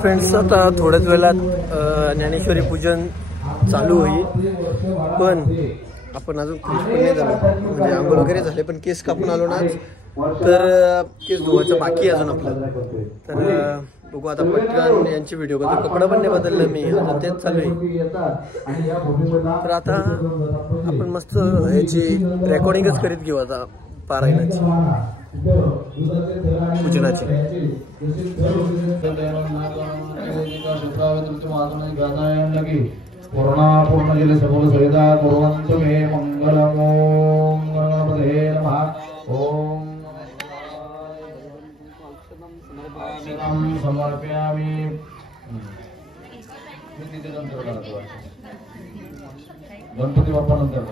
Friends, आता थोड्याच वेळात ज्ञानेश्वरी पूजन चालू होईल, पण आपण अजून फ्रेश पण नाही झालो, म्हणजे आंघोळ वगैरे झाले, पण केस कापून आलो ना, तर केस धुवायचं बाकी अजून आपलं. तर बघू आता पटकन यांची व्हिडिओ करतो. कपडा पण नाही बदलला मी, आता तेच चालू आहे. तर आता आपण मस्त याची रेकॉर्डिंगच करीत घेऊ आता पारायणाची पूजनाची. पूर्ण जल सबल सविता कुर्वन्तु मे मंगलम्. ओम गणपतये नमः. ओम समर्पयामि. गणपती बाप्पा नंतर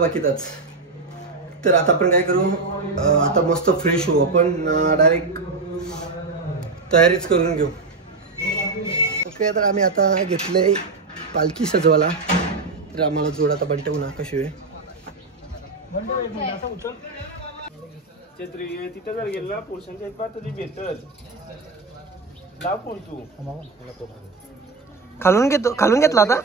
बाकीच. तर आता आपण काय करू, आता मस्त फ्रेश होऊ, आपण डायरेक्ट तयारीच करून घेऊ. ओके, तर आम्ही आता घेतलंय पालखी सजवायला. तर आम्हाला जोड आता बंटवून आकाश आहे. छत्री तिथं जर गेलं ना पोषणच्या इथं तुझी भेटत लाव फोन तू खालून घेतला आता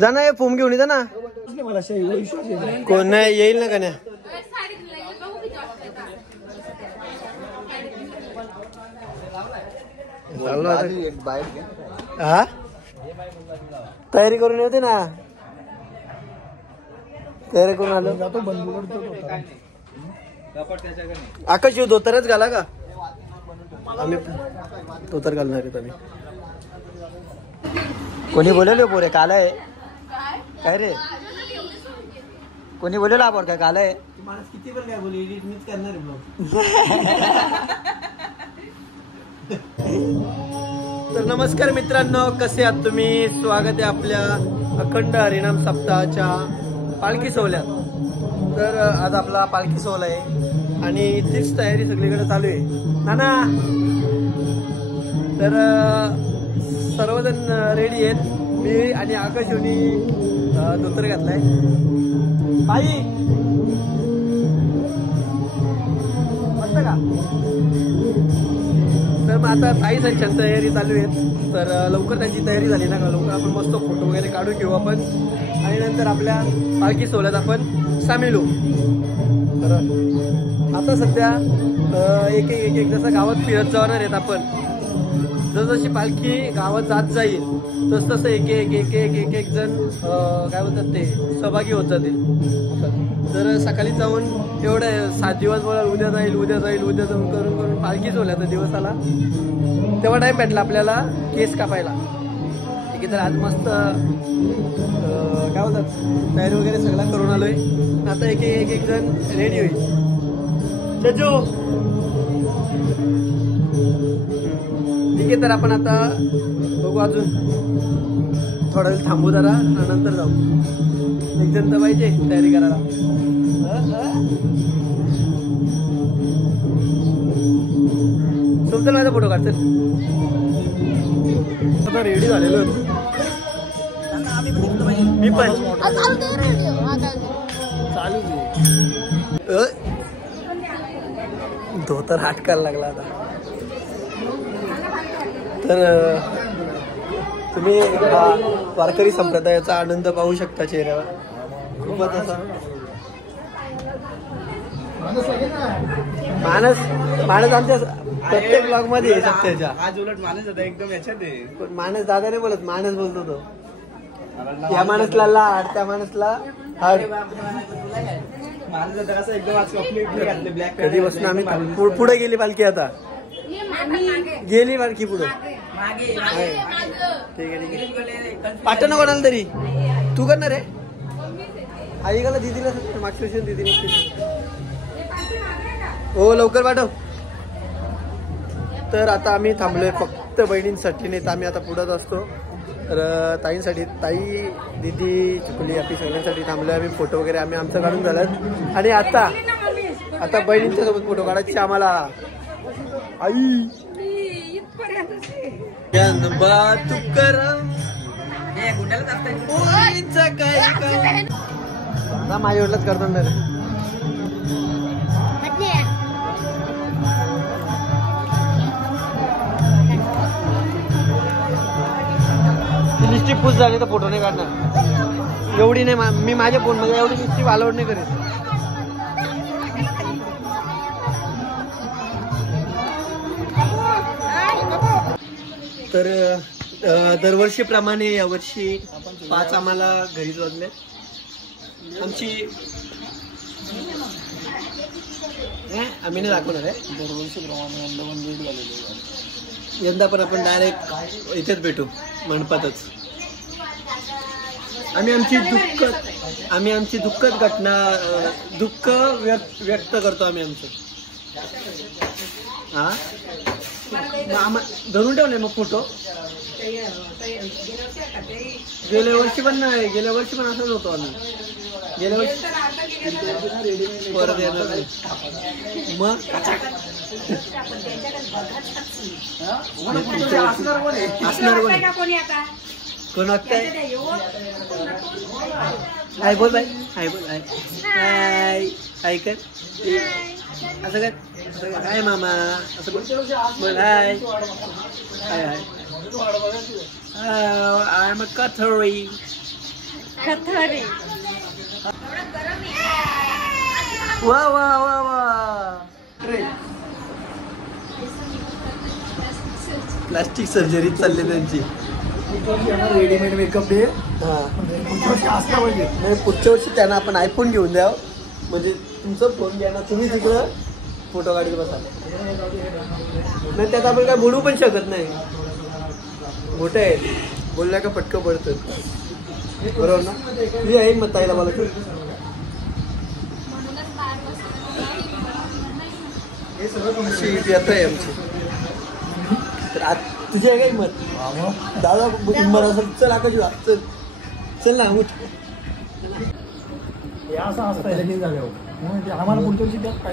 जा ना फोम घेऊन जा ना कोण नाही येईल ना का नाही हा तयारी करून येते ना तयारी करून आलो आकाश येऊ धोतरच घाला का आम्ही धोतर घालणार आहेत आम्ही कोणी बोलवलं पोरे काल आहे काय रे कोणी बोलवलं आपण काय काल आहे किती पण काय बोलली एडिट मीच करणार आहे ब्लॉग तर नमस्कार मित्रांनो कसे आहात तुम्ही स्वागत आहे आपल्या अखंड हरिनाम सप्ताहाच्या पालखी सोहळ्यात तर आज आपला पालखी सोहळा आहे आणि तीच तयारी सगळीकडे चालू आहे नाना तर सर्वजण रेडी आहेत मी आणि आकाश यांनी धोतर घातलाय बाई मस्त का तर मग आता ताई त्यांची तयारी चालू आहे तर लवकर त्यांची तयारी झाली ना का लवकर आपण मस्त फोटो वगैरे काढून घेऊ आपण आणि नंतर आपल्या पालखी सोहळ्यात आपण सामील होऊ तर आता सध्या एक एक जसं गावात फिरत जाणार आहेत आपण जसजशी पालखी गावात जात जाईल तस तसं एक जण काय बोलतात ते सहभागी होत जातील तर सकाळी जाऊन एवढं 7 दिवस बोला उद्या जाऊन करून पालखी सोहळ्याचा दिवस आला तेव्हा टाइम भेटला आपल्याला केस कापायला ठीक आहे तर आज मस्त काय बोलतात तयारी वगैरे सगळा करून आलोय आता एक जण रेडी होईल चजू ठीक आहे तर आपण आता बघू अजून थोडा वेळ थांबू जरा नंतर जाऊ एक जण तर पाहिजे तयारी करायला सोबत माझा फोटो काढते आता रेडी झालेलो मी पण चालू धोतर हाट करायला लागला आता तर तुम्ही हा वारकरी संप्रदायाचा आनंद पाहू शकता चेहऱ्यावर खूपच असा माणस आमच्या प्रत्येक ब्लॉग मध्ये आहे सत्याच्या आज उलट माणूस होता एकदम याच्यात आहे पण माणस दादा नाही बोलत माणस बोलतो तो या माणसला लाड त्या माणसला हाड माणूस होता कसं एकदम आज कपडे घातले ब्लॅक कधी बसून आम्ही पुढे गेली पालखी आता गेली पालखी पुढे ठीक आहे पाठव ना कोणाला तरी तू करणार आहे आई गेला दिदीला मागच्या वर्षी दिदीने हो लवकर पाठव तर आता आम्ही थांबलोय फक्त बहिणींसाठी नाही तर आम्ही आता पुढंच असतो तर ताईंसाठी ताई दिदी चुकली आपली सगळ्यांसाठी थांबलोय आम्ही फोटो वगैरे आम्ही आमचं काढून झालं आणि आता बहिणींच्या सोबत फोटो काढायचे आम्हाला आई माझ्या वडिलाच करतो ना लिस्टिक पूस झाली तर फोटो नाही काढणार एवढी नाही मी माझ्या फोन मध्ये एवढी लिस्टिक अलाउड नाही करेल तर दरवर्षीप्रमाणे यावर्षी 5 आम्हाला घरीच वाजले आमची आम्ही नाही दाखवणार आहे दरवर्षीप्रमाणे यंदा पण आपण डायरेक्ट इथेच भेटू मंडपातच आम्ही आमची दुःखद घटना दुःख व्यक्त करतो आम्ही आमचं हा धरून ठेवले मग फोटो गेल्या वर्षी पण असंच होतो आम्ही गेल्या वर्षी परत येणार नाही मग असणार कोण वागताय? हाय बोल बाय. हाय बोल. हाय हाय हाय कर. असं कर. हाय मामा. असं बोल. Hi hi hi. I am a कथोरी. वा वा वा वा. प्लास्टिक सर्जरी चालली त्यांची. Readymade makeup day. पुढच्या वर्षी त्यांना आपण आयफोन घेऊन द्यावं, म्हणजे तुमचं फोन घ्या ना, तुम्ही तिकडं फोटो काढत बसा. नाही त्यात आपण काय बोलू पण शकत नाही. मोठे आहेत, बोलल्या का फटकं पडतं. बरोबर ना? तुझी आहे मत ताईला मला हे सगळं येत आहे आमची. तर आज तुझी आहे काय मत? दादा मला असं चल आकाश चल चल ना उठ.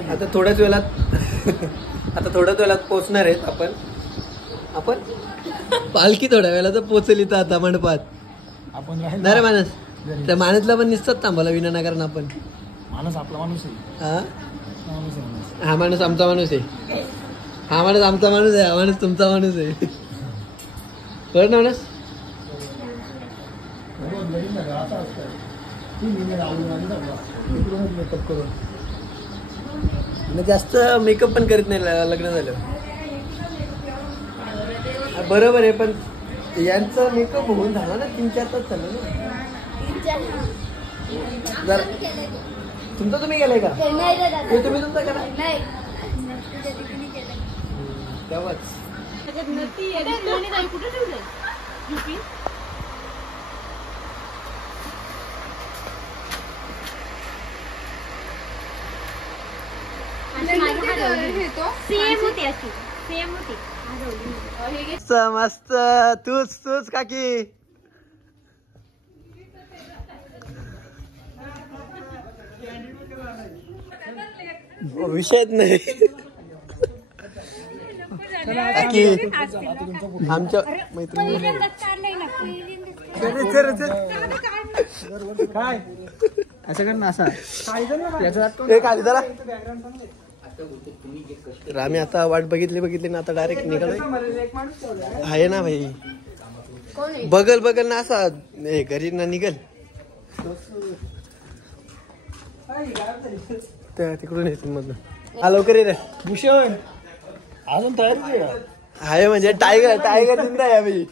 आता थोड्याच वेळात पोहोचणार आहेत आपण पालखी थोड्या वेळाला तर पोहोचली तर आता मंडपात. आपण नाही रे माणस, त्या माणसला पण निसतात थांबाला विनाकारण. आपण माणूस आपला माणूस आहे. हा माणूस आमचा माणूस आहे. हा माणूस आमचा माणूस आहे. हा माणूस तुमचा माणूस आहे. बरं ना माणूस. मेकअप करून जास्त मेकअप पण करीत नाही लग्न झालं. बरोबर आहे, पण यांचं मेकअप होऊन झाला ना 3-4 तास झालं ना. जरा तुमचं तुम्ही गेलाय का? तुम्ही तुमचा केला तेव्हाच. मस्त तूच काकी. विषयच नाही काकी. आमच्या मैत्रिणी काय असं कर ना. असा काय जरा. तर आम्ही आता वाट बघितली ना, आता डायरेक्ट निघालोय. आहे ना भाई, बगल ना असा घरी ना निघल त्या तिकडून येतो मधून. हा लवकर ये रे भूषण. अजून तयारी आहे म्हणजे टायगर जिंदा आहे भाई.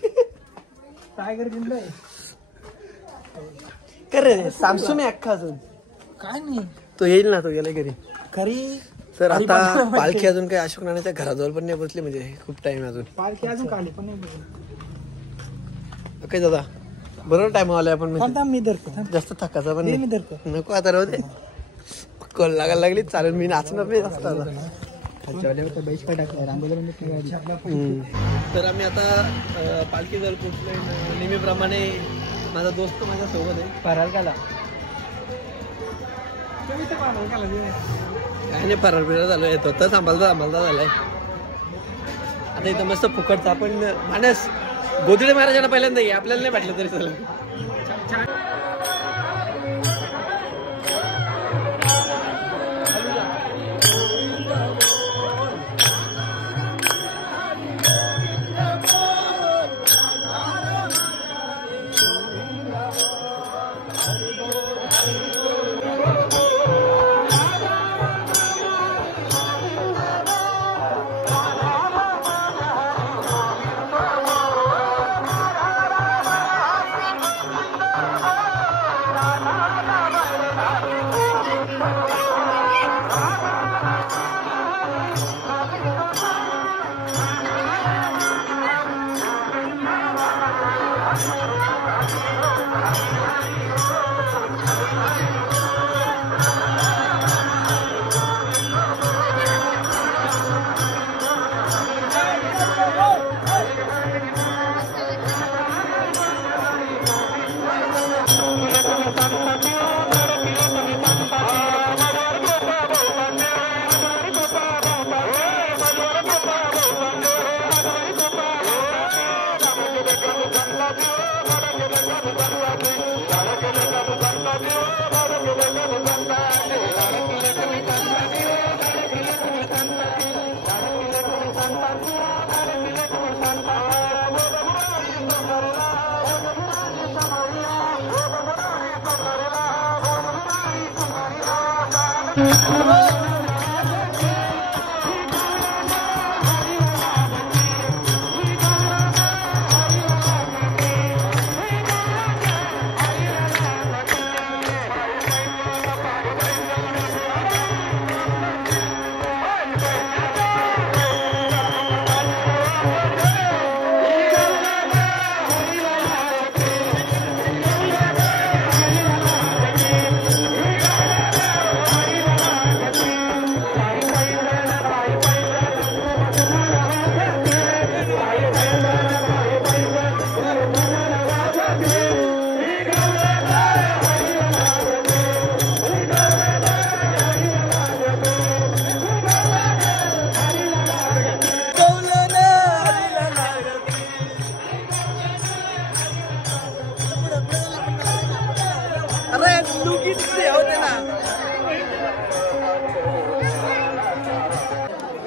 टायगर जिंदा आहे. कर रे सामसू मी अख्खा अजून काय नाही. तो येईल ना, तो गेलाय घरी. खरी सर आता पालखी अजून काही अशोक नाण्याच्या घराजवळ पण नाही बसली, म्हणजे खूप टाइम अजून. पालखी अजून काढली पण नाही. ओके दादा, बरोबर टाइम आलाय आपण. मी धरतो. जास्त थकाचा पण मी धरतो. नको आता राहू दे. कॉल लागायला लागली चालेल. मी नाचणार नाही जास्त आता. तर आम्ही आता पालखी जर पोचलोय. नेहमीप्रमाणे माझा दोस्त माझ्या सोबत आहे. फराळ काला काय नाही, फरार बिरार झालो येतो तर सांभाळता झालाय. आता इथं मस्त फुकटचा आपण माणस गोधडे महाराजांना पहिल्यांदा ये, आपल्याला नाही वाटलं तरी चला.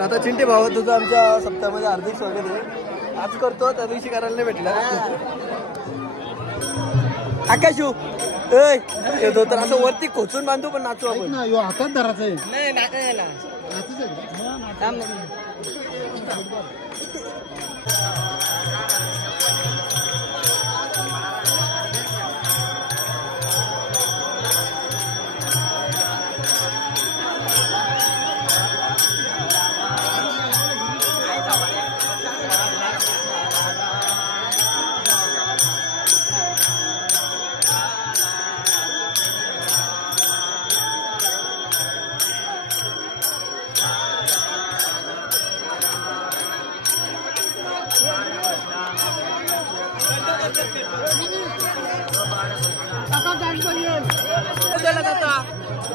आता चिंटे भावा तुझं आमच्या सप्ताहामध्ये हार्दिक स्वागत आहे. आज करतो त्या दिवशी करायला नाही भेटला. आकाशू येतो तर असं वरती खोचून बांधू पण नाचू आपण. हातात धरायचं आहे. नाही नाचायला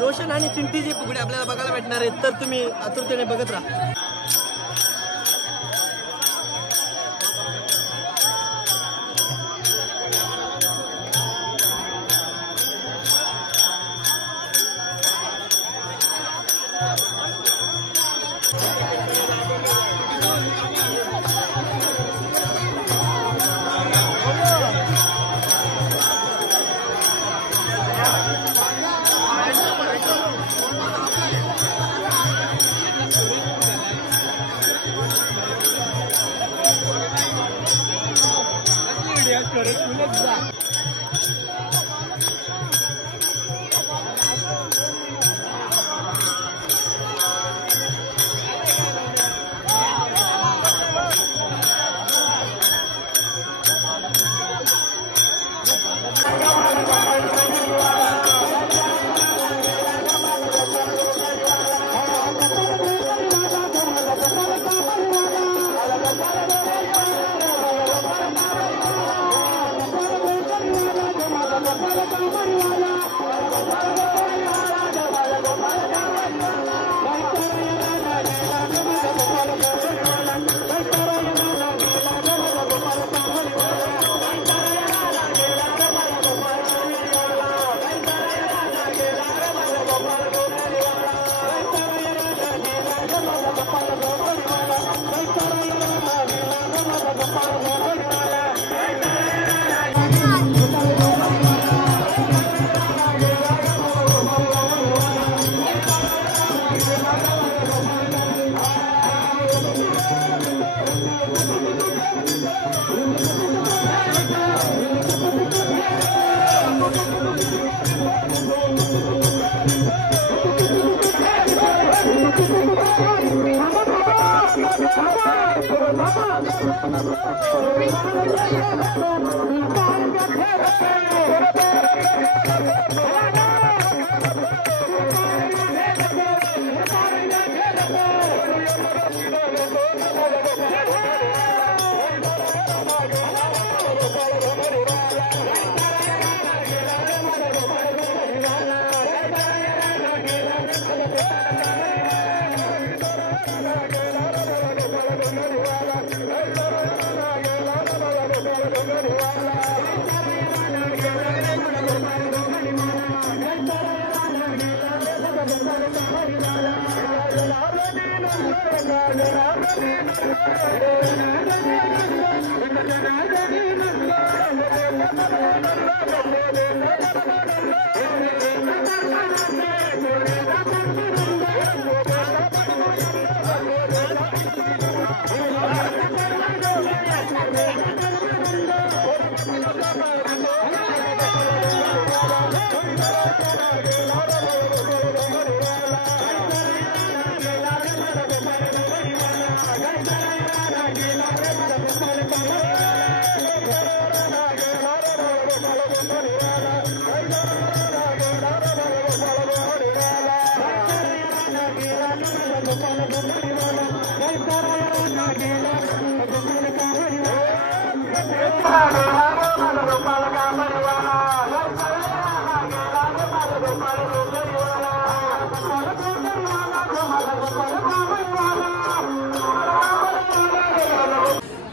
रोशन आणि चिंटीची फुगडी आपल्याला बघायला भेटणार आहेत, तर तुम्ही आतुरतेने बघत राहा.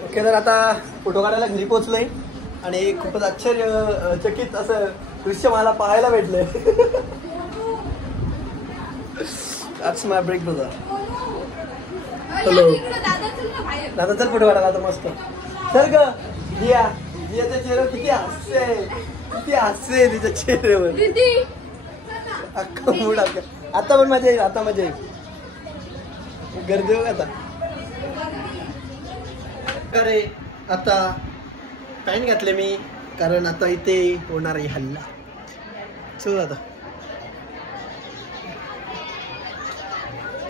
ओके, तर आता फोटो काढायला घरी पोहोचलोय आणि खूपच आश्चर्यचकित असं दृश्य मला पाहायला भेटलंय. That's my break, brother. Hello दादा, चल फोटो काढायला आता मस्त. चल ग दिया, दियाच्या चेहऱ्यावर किती हास्य आहे तिच्या चेहऱ्यावर. अख्खा मूड आता पण मजा येईल, आता मजा येईल. गर्दी बघ आता. अरे आता पॅन्ट घातले मी, कारण आता इथे होणार आहे हल्ला. चल आता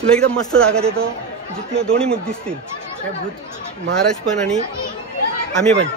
तुला एकदम मस्त जागा देतो जिथले दोन्ही मुद्दे दिसतील, काय भूत महाराज पण आणि आम्ही पण.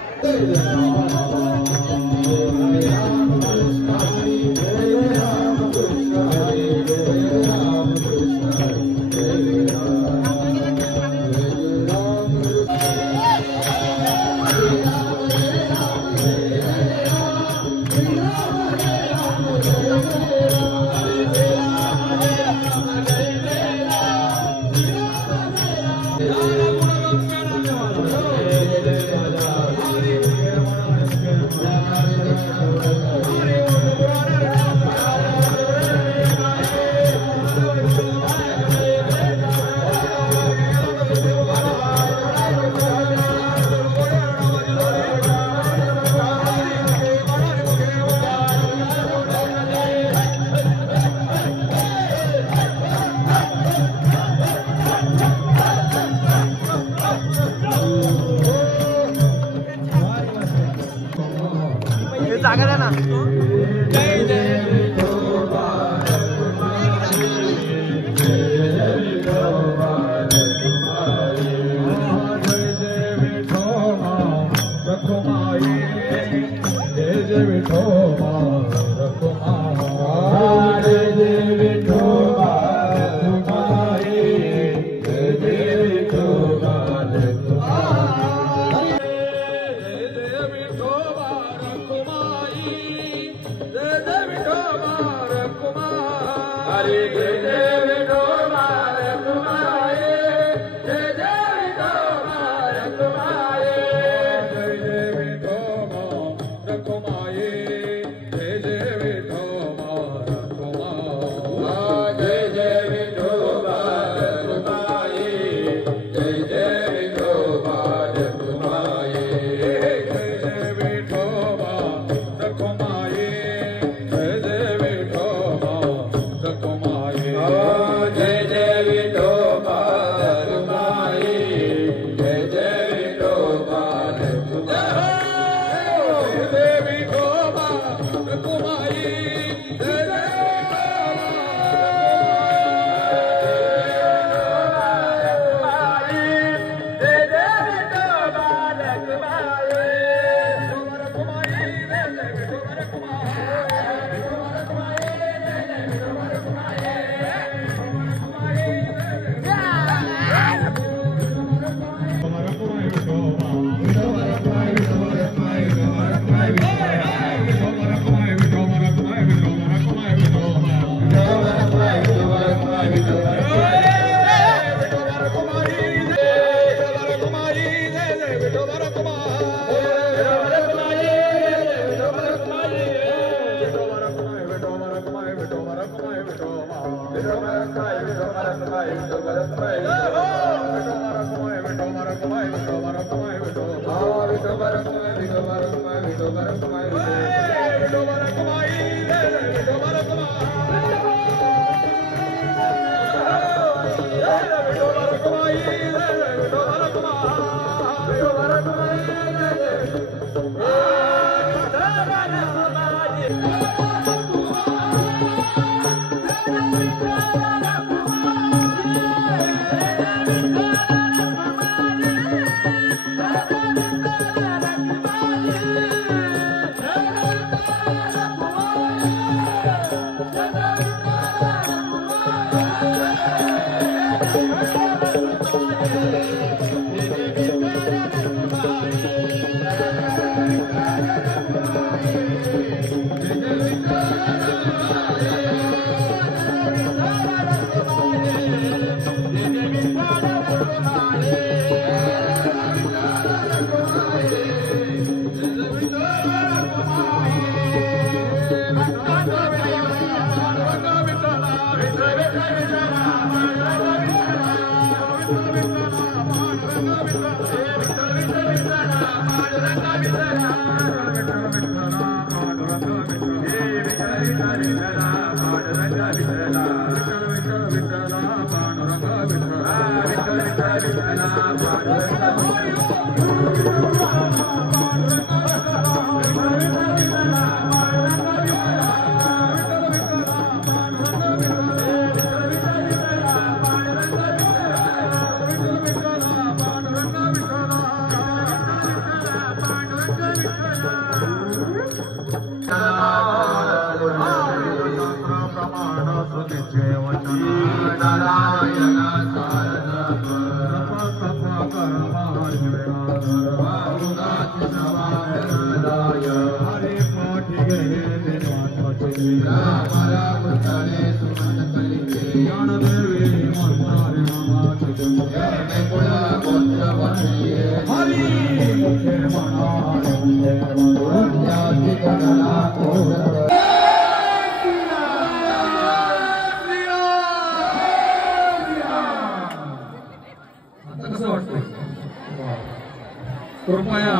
कृपया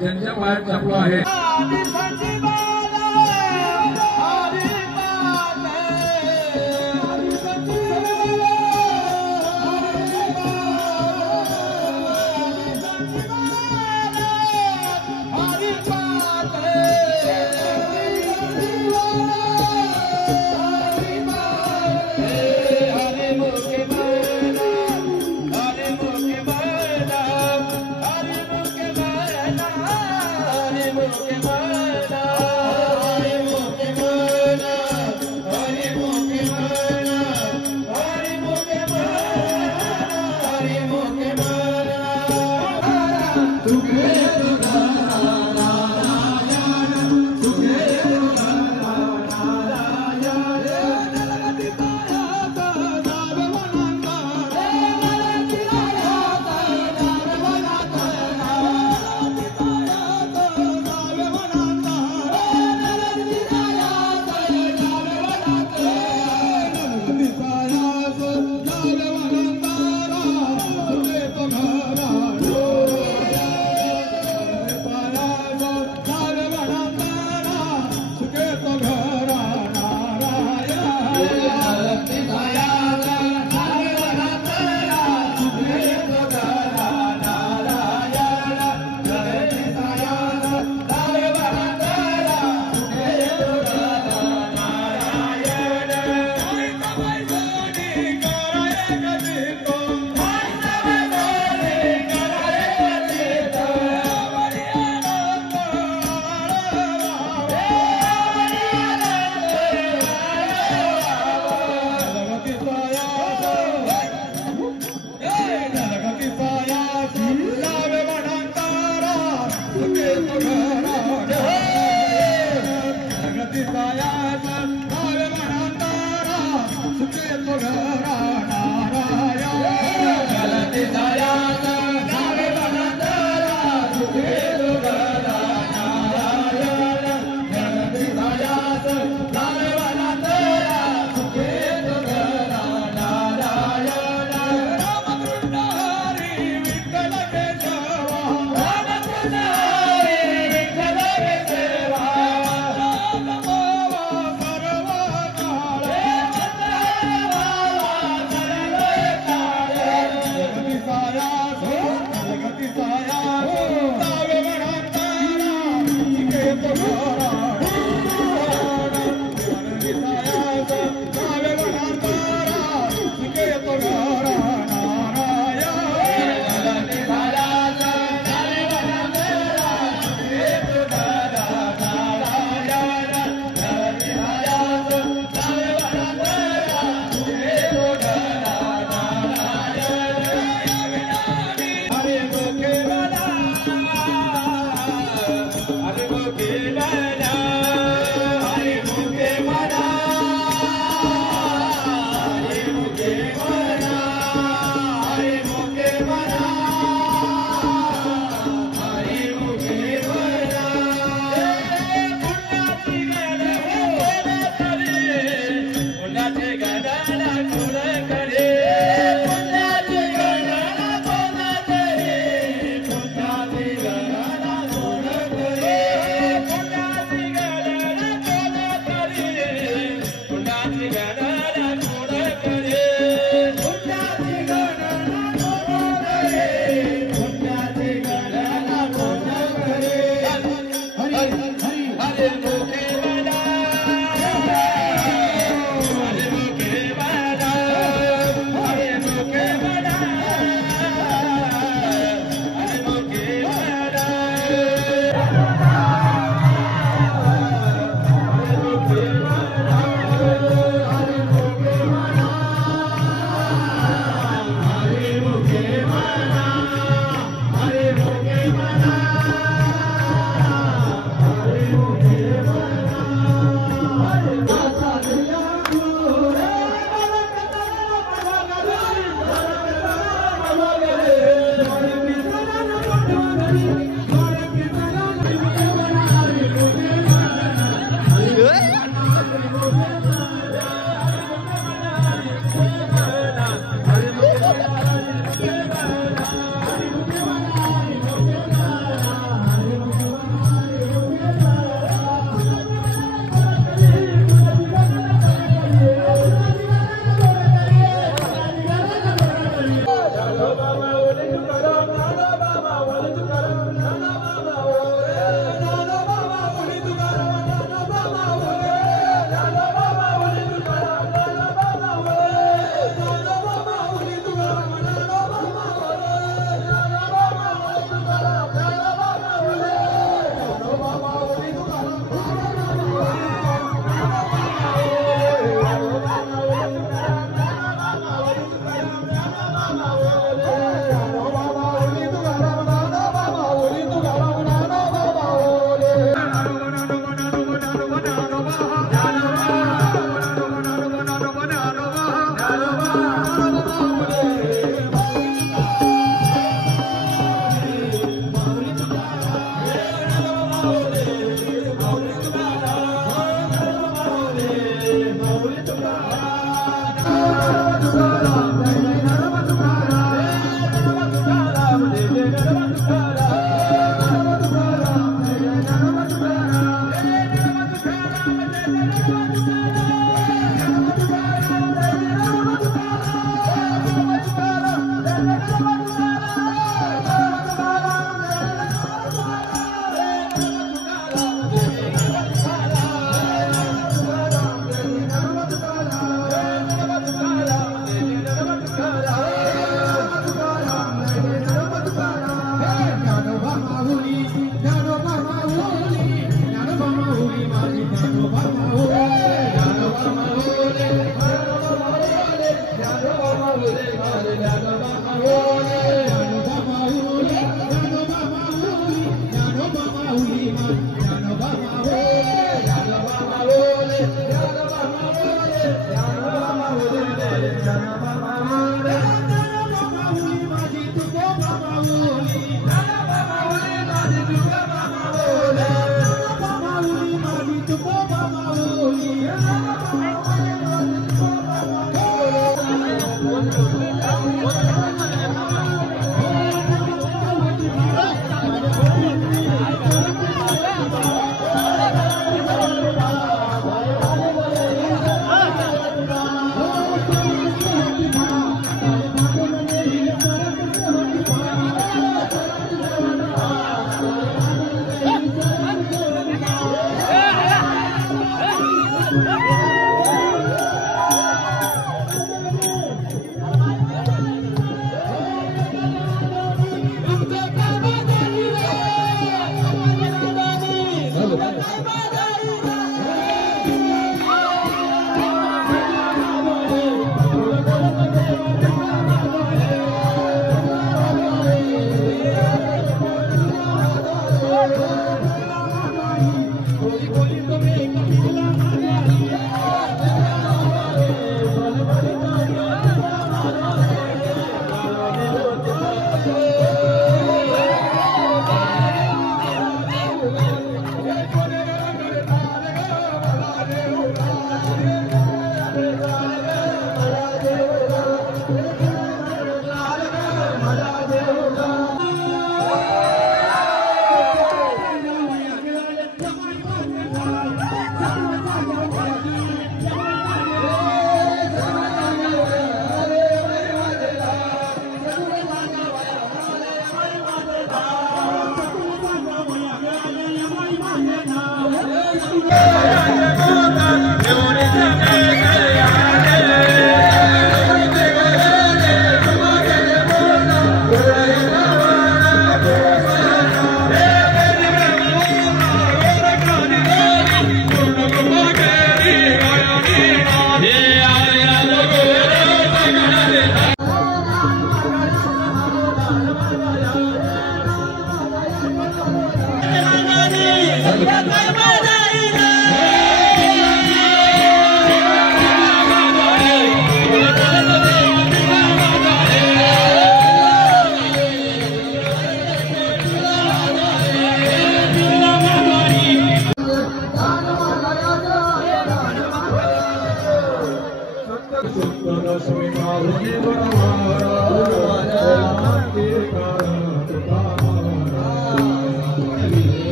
ज्यांच्या पायात चपला आहे Hare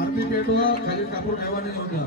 आरती पेटवा खाली कापूर ठेवाने घेऊन जा.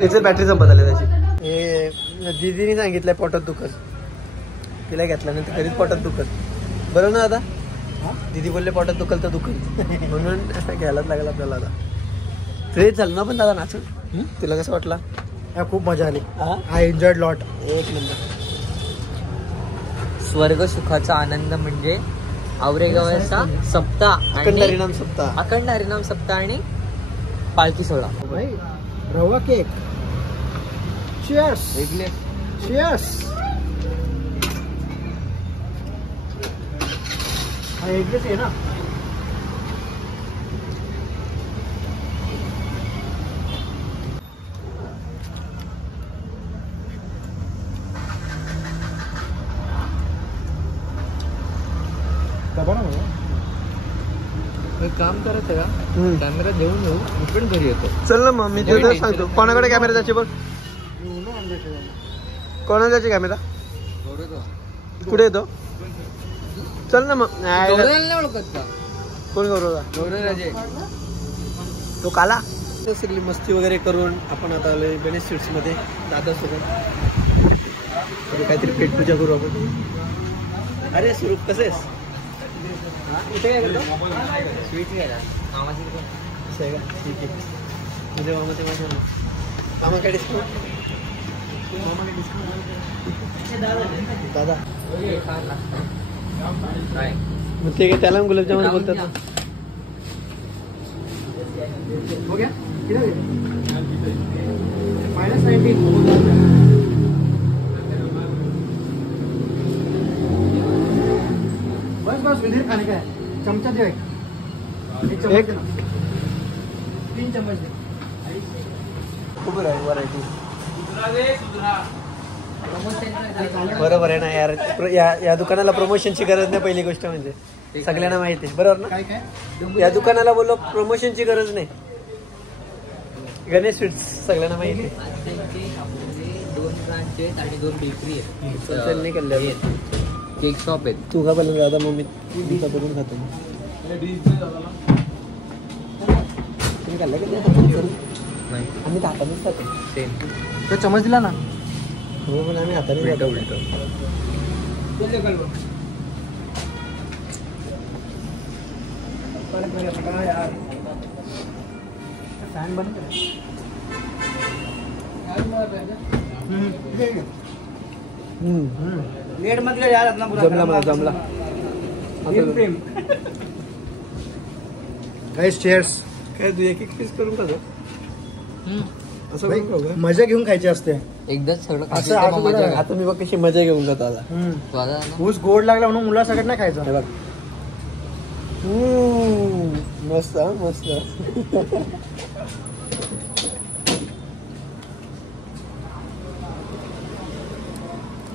त्याची बॅटरी संपत आली त्याची. हे दीदीने सांगितलंय पोटात दुखत, तिला घेतल्यानंतर घरीच पोटात दुखत. बरं ना दादा, दीदी बोलले पोटात दुखल तर दुखल म्हणून घ्यायलाच लागेल आपल्याला. आता फ्रेश झालं ना पण दादा नाचून. तुला कसं वाटला? खूप मजा आली. I enjoyed lot. एक नंबर. स्वर्ग सुखाचा आनंद म्हणजे आवरेगावचा सप्ताह, अखंड हरिनाम सप्ताह, अखंड हरिनाम सप्ताह आणि पालखी सोहळा. रवा केक. चिअर्स. चिअर्स. हा एगलेस आहे ना. काम करायचं का? कॅमेरा देऊन येऊ, इकडे घरी येतो. चल ना मग मी तुला सांगतो कोणाकडे कॅमेरा जायचे बघ. कोणा जायचे कॅमेरा? कुठे येतो? चल ना मग. नाही ओळखत का? कोण गौरव? गौरवराजे तो काला. सगळी मस्ती वगैरे करून आपण आता आलोय गणेश स्वीट्स मध्ये दादासोबत. काहीतरी पेट पूजा करू आपण. अरे स्वरूप कसे आहेस? इथे काय करतो? स्वीट घ्यायला मामाची. असं आहे का? ठीक आहे. तुझ्या मामा ते माझ्या मामा काय डिस्काउंट? दादा मग ते काय त्याला गुलाबजामुन बोलतात ना. हो गया. किधर है? बस बस विधीर खाने का है. चमचा दे एक. एक चम्मच दे ना. 3 चम्मच दे. खूप आहे व्हरायटी. बरोबर आहे ना यार, या दुकानाला प्रमोशनची गरज नाही. पहिली गोष्ट म्हणजे सगळ्यांना माहिती आहे, बरोबर ना. काय काय या दुकानाला बोललो प्रमोशनची गरज नाही. गणेश स्वीट्स सगळ्यांना माहिती आहे. 2 ब्रांच आहेत आणि 2 बेकरी त्यांनी केलं आहेत. केक शॉप आहेत. तू का बोलला दादा मम्मी तुमचा करून खातो. तुम्ही खाल्लं की नाही आम्ही हातानेच खातो. सेम. तो चम्मच दिला ना. हो पण आम्ही हाताने उलट खातो. उलट. फॅन बंद कर. लेट मत यार अपना पूरा. जमला मला जमला. प्रेम. Guys cheers. काय तू एक एक पीस करून खातो असं भाई, करून खाऊ का? मजा घेऊन खायची असते. एकदाच सगळं असं खायचं असं मग मजा कुठं येईल. आता मी बघ कशी मजा घेऊन खातो आता. तू आता ना ऊस गोड लागला म्हणून मुलासकट नाही हे खायचं. बघ. मस्त हा, मस्त.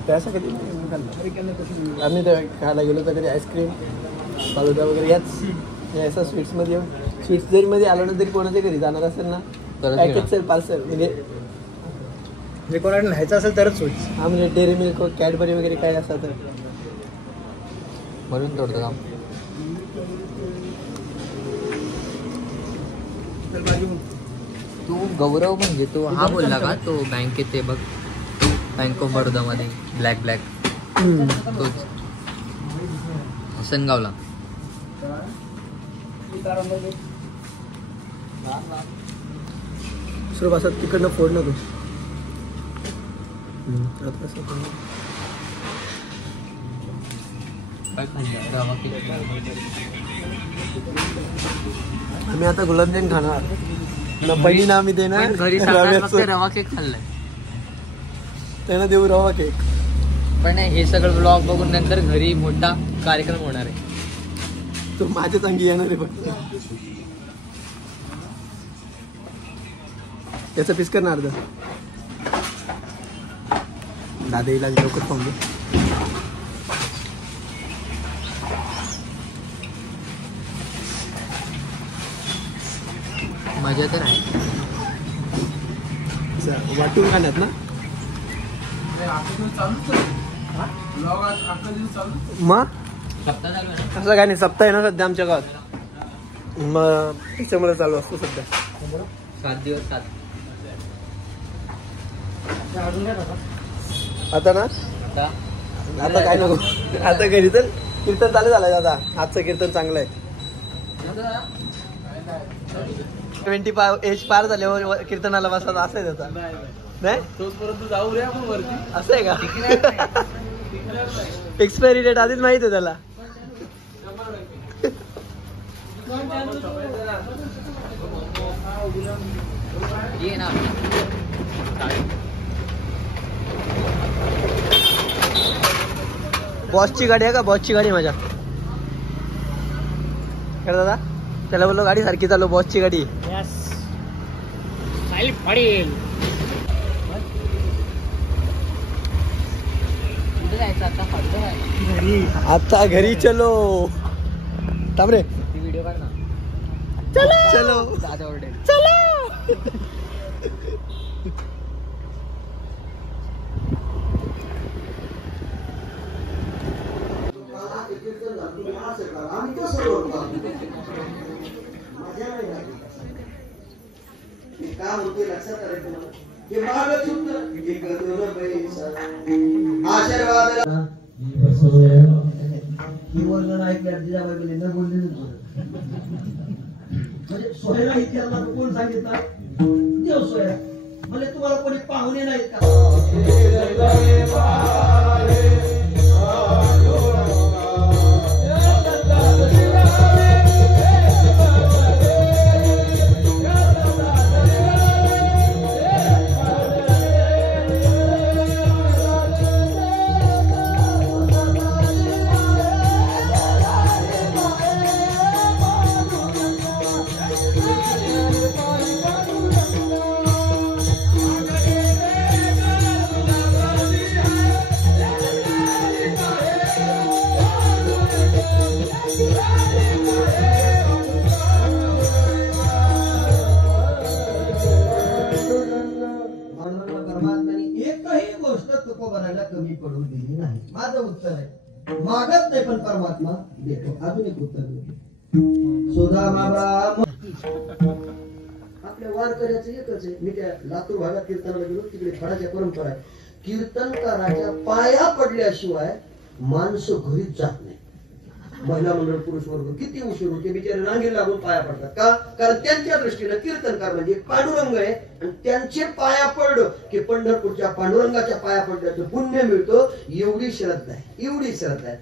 त्याचं कधी नाही खाल्लं. आम्ही तर खायला गेलो तर कधी आईस्क्रीम फालुदा वगैरे याच असं स्वीट्समध्ये येऊन स्वीट्स जरी मध्ये आलो ना तरी कोणाच्या घरी जाणार असेल ना तरच पॅकेज पार्सल म्हणजे कोणाला न्यायचं असेल तरच सोय. हा म्हणजे डेअरी मिल्क कॅडबरी वगैरे काय असं तर म्हणून तोडतं काम. तू गौरव म्हणजे तो हा बोलला का तो बँकेत ते बघ बँक ऑफ बडोदा मध्ये ब्लॅक ब्लॅक तोच हसनगावला. सुरू असं तिकडनं फोड नको. आम्ही आता गुलाबजाम खाणार ना. बहिणी ना आम्ही देणार घरी रवा केक खाल्लाय. त्यांना देऊ रवा केक. पण हे सगळं ब्लॉग बघून नंतर घरी मोठा कार्यक्रम होणार आहे. तो माझ्या चांगली येणार आहे फक्त. याचं पीस करणार अर्ध दादा येईल लवकर खाऊन दे. मजा तर आहे. वाटून खाण्यात ना मग असं काय नाही. सप्ताह आहे ना सध्या आमच्या गावात मग त्याच्यामुळे चालू असतो सध्या. 7 दिवस 7. आता ना आता काय नको. आता घरी तर कीर्तन चालू झालंय दादा. आजचं कीर्तन चांगलं आहे. 25 एज पार झाल्यावर कीर्तनाला बसतात असं आहे त्याचा. नाही तोपर्यंत जाऊ रे आपण वरती. असं आहे का. एक्सपायरी डेट आधीच माहित आहे त्याला. ये ना बॉसची गाडी आहे का. बॉसची गाडी माझ्या काय दादा त्याला बोललो गाडी सारखी चालू. बॉसची गाडी पडेल. कुठे जायचं आता फालतू आहे. आता घरी चलो. थांब रे. ती व्हिडिओ काढ ना. चलो दादा ओरडेल. काम होते लक्षात म्हणजे सोयरा इतिहासाला कोण सांगितलं. देव सोयरा म्हणजे तुम्हाला कोणी पाहुणे नाहीत का. तुकोबाराला कमी पडू दिली नाही. माझं उत्तर आहे मागत नाही पण परमात्मा देतो. अजून एक उत्तर देतो. सुदामा आपल्या वारकऱ्याचं एकच आहे. मी त्या लातूर भागात कीर्तनाला गेलो, तिकडे फळाच्या परंपरा आहे. कीर्तनकाराच्या पाया पडल्याशिवाय माणसं घरीच जात नाही. महिला मंडळ पुरुष वर्ग किती उशीर होते बिचारे रांगी लागून पाया पडतात का? कारण त्यांच्या दृष्टीनं कीर्तनकार म्हणजे पांडुरंग आहे आणि त्यांचे पाया पडलं की पंढरपूरच्या पांडुरंगाच्या पाया पडल्याचं पुण्य मिळतो. एवढी श्रद्धा आहे, एवढी श्रद्धा आहे.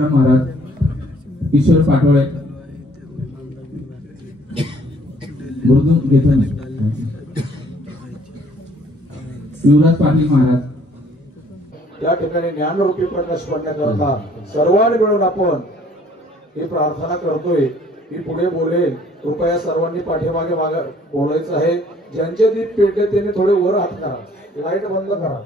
महाराज ईश्वर पाटोळे युवराज पाटील महाराज या ठिकाणी ज्ञानरूपी प्रकाश पडण्याकरता सर्वांनी मिळून आपण ही प्रार्थना करतोय की पुढे बोलेल. कृपया सर्वांनी पाठीमागे बोलायचं आहे. ज्यांचे दीप पेटले त्यांनी थोडे वर हात करा, लाईट बंद करा.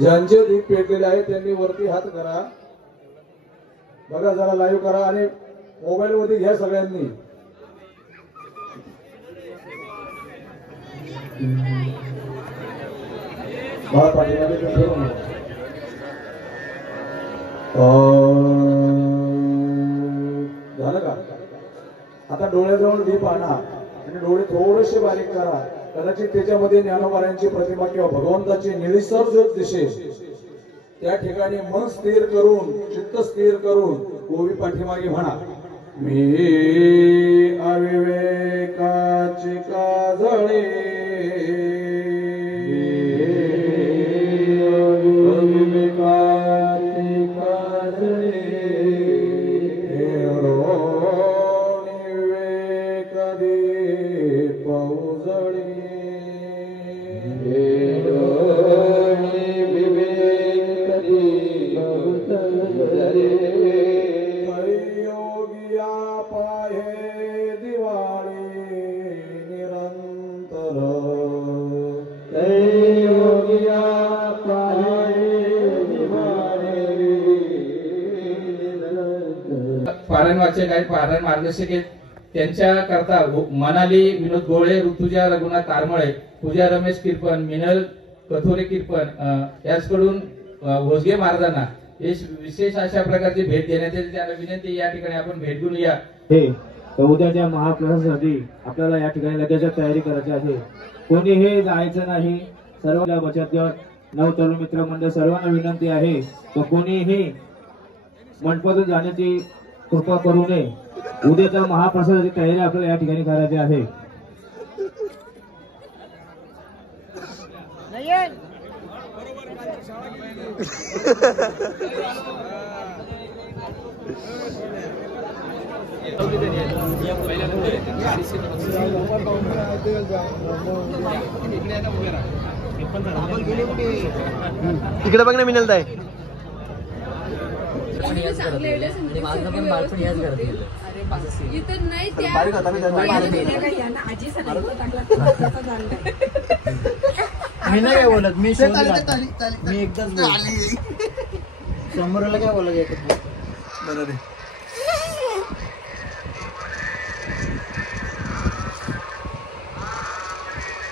ज्यांचे दीप पेटलेले आहे त्यांनी वरती हात करा. बघा जरा लाईव्ह करा आणि मोबाईल मध्ये घ्या सगळ्यांनी. झालं का? आता डोळ्याजवळ दीप आणा आणि डोळे थोडेसे बारीक करा. कदाचित त्याच्यामध्ये ज्ञानोबारायांची प्रतिमा किंवा भगवंताची निळसर ज्योत दिसेल. त्या ठिकाणी मन स्थिर करून, चित्त स्थिर करून गोवी पाठीमागे म्हणा, मी अविवेकाची काजळे अविवेकाची काजळे विवेक दीप उजळे योगिया पाहे दिवाळी निरंतर योगिया पाहे दिवाळी. पारायण वाचक आहेत, पारायण मार्गदर्शक आहेत. त्यांच्या करता मनाली विनोद गोळे, ऋतुजा रघुनाथ तारमळे, पूजा रमेश किरपण, मिनल कथोरे किरपण याचकडून भोसगे महाराजांना विशेष अशा प्रकारची भेट देण्यात येते. त्याला विनंती, या ठिकाणी आपण भेट घेऊन या. उद्याच्या महाप्रसादासाठी आपल्याला या ठिकाणी लगेच तयारी करायची आहे. कोणीही जायचं नाही. सर्व बचत गट, नवतरुण मित्र मंडळ सर्वांना विनंती आहे तर कोणीही मंडपातून जाण्याची कृपा करू नये. उद्याच्या महाप्रसादाची तयारी आपल्याला या ठिकाणी करायची आहे. तिकडे बघ ना मिनल ताई. माझं पण बालपण याच घरात गेलं. मी नाही काय बोलत, मी मी एकदाच समोरला काय बोलत एकच बरोबर आहे.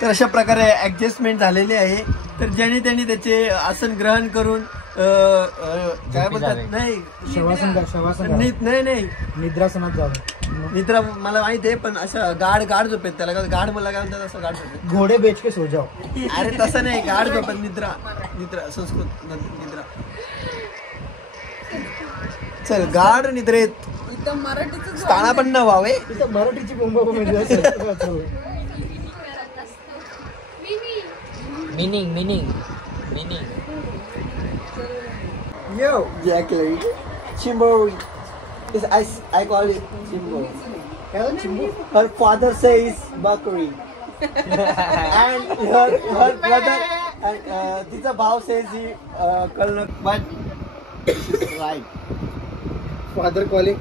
तर अशा प्रकारे ऍडजस्टमेंट झालेली आहे. तर ज्याने त्यांनी त्याचे आसन ग्रहण करून काय बोलतात नाही नाही निद्रासनात जावं. निद्रा मला माहिती आहे, पण असं गाढ झोपेत त्याला गाढ मला काय म्हणतात असं गाढ झोपेत. घोडे बेच के सो जाओ. अरे तसं नाही, गाढ झोपेत निद्रा संस्कृत निद्रा. चल गाढ निद्रेत स्थानापन्न व्हावे. मराठीची बोंबाबोंब meaning Yo, exactly. Chimbo. I call it Chimbo. Her father says Bakri. And her brother and तिचा भाव says he Kalnak. But she's right. Father calling.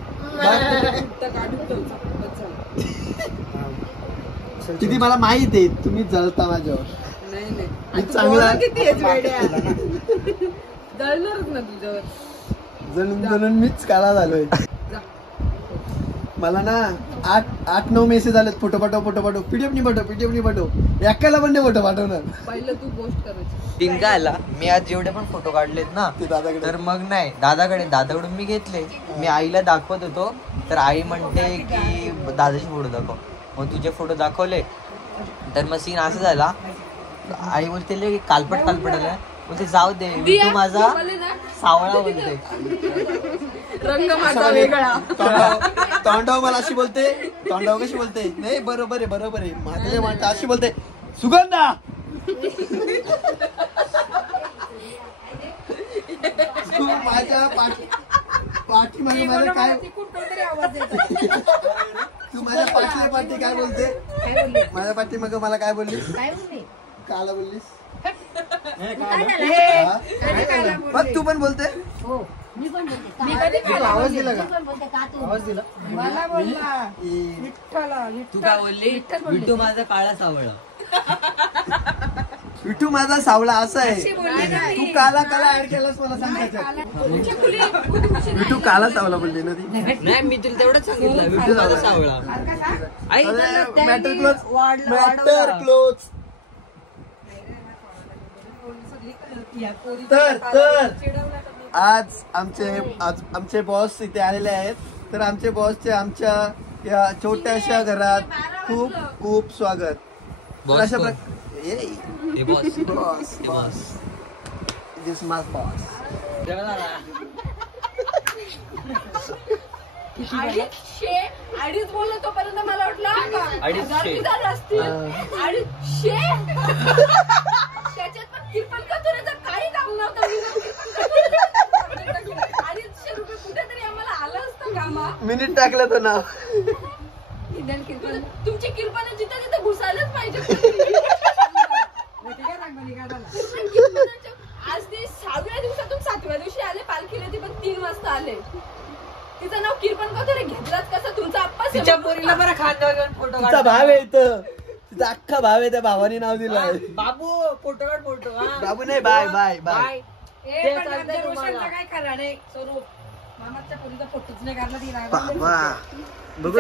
किती मला माहित आहे तुम्ही जळता माझ्यावर. मी चांगला जणून मीच काला झालोय. मला ना 8-9 मेसेज आलेत. फोटो पाठव पीडीएफ नाही पाठव एकाला पण नाही फोटो पाठवणार. तीन काय आला मी आज जेवढे पण फोटो काढलेत ना ते दादाकडे. तर मग नाही दादाकडून मी घेतले. मी आईला दाखवत होतो तर आई म्हणते की दादाचे फोटो दाखव. मग तुझे फोटो दाखवले तर मग सीन असं झाला. आई बोलते कालपट आलं. बोलते जाऊ दे तू माझा सावळा बोलते. रंग माझा वेगळा. तोंडाव मला अशी बोलते. तोंडाव कशी बोलते नाही बरोबर आहे माझे म्हणता अशी बोलते सुगंधा. तू माझ्या पाठीमागे मला काय तू माझ्या पाठी काय बोलते. माझ्या पाठीमागे मला काय बोलली. काला बोललीस. मग तू पण बोलते. आवाज दिला तू काय बोलली विठू माझा काळा सावळा. विठू माझा सावळा असं आहे. तू काला ऍड केलास मला सांगायचं. विठू काला सावळा बोलली ना ती. नाही मी तुला तेवढंच सांगितलं विठू माझा सावळा. Matter close. तर आज आमचे बॉस इथे आलेले आहेत. तर आमचे बॉसचे आमच्या या छोट्याशा घरात खूप खूप स्वागत. अशा अडीच बोललो तोपर्यंत मला वाटलं 250 त्याच्यात पण किरपण कचोऱ्याचं काही काम नव्हतं. 250 रुपये कुठेतरी आम्हाला आलं असतं कामा. मिनिट टाकलं तो ना. तुमची किरपण जिथे तिथे घुसायलाच पाहिजे. आज ते 6व्या दिवसातून 7व्या दिवशी आले पालखीला. ती पण 3 वाजता आले. तिचं नाव किरपण कचोरे घेतलाच कसं तुमचा आप्पा. तिच्या पोरीला बरं खांदा घेऊन फोटो तिचा भाव आहे इथं. तिचा अख्खा भाव आहे. त्या भावाने नाव दिलं. बाबू फोटो बाबू नाही बाय बाय बाय. काय करा रे स्वरूप मामाच्या पोरीचा फोटोच नाही काढला. बघू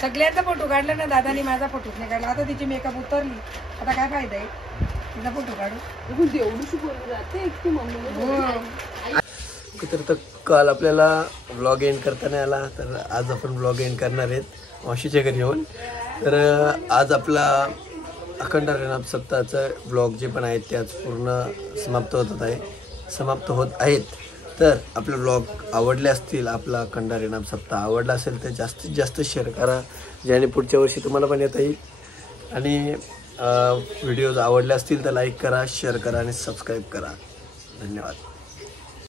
सगळ्यांचा फोटो काढला ना दादानी. माझा फोटोच नाही काढला. आता तिची मेकअप उतरली. आता काय फायदा आहे तिचा फोटो काढू. एवढीशी बोलली जाते एकटी मम्मी. तर काल आपल्याला व्लॉग एंड करता नाही आला. तर आज आपण व्लॉग एंड करणार आहेत मावशीच्या घरी येऊन. तर आज आपला अखंड हरिनाम सप्ताहाचं व्लॉग जे पण आहेत ते आज पूर्ण समाप्त होत आहेत. तर आपले व्लॉग आवडले असतील, आपला अखंड हरिनाम सप्ताह आवडला असेल तर जास्तीत जास्त शेअर करा, ज्याने पुढच्या वर्षी तुम्हाला पण येता येईल. आणि व्हिडिओज आवडले असतील तर लाईक करा, शेअर करा आणि सबस्क्राईब करा. धन्यवाद.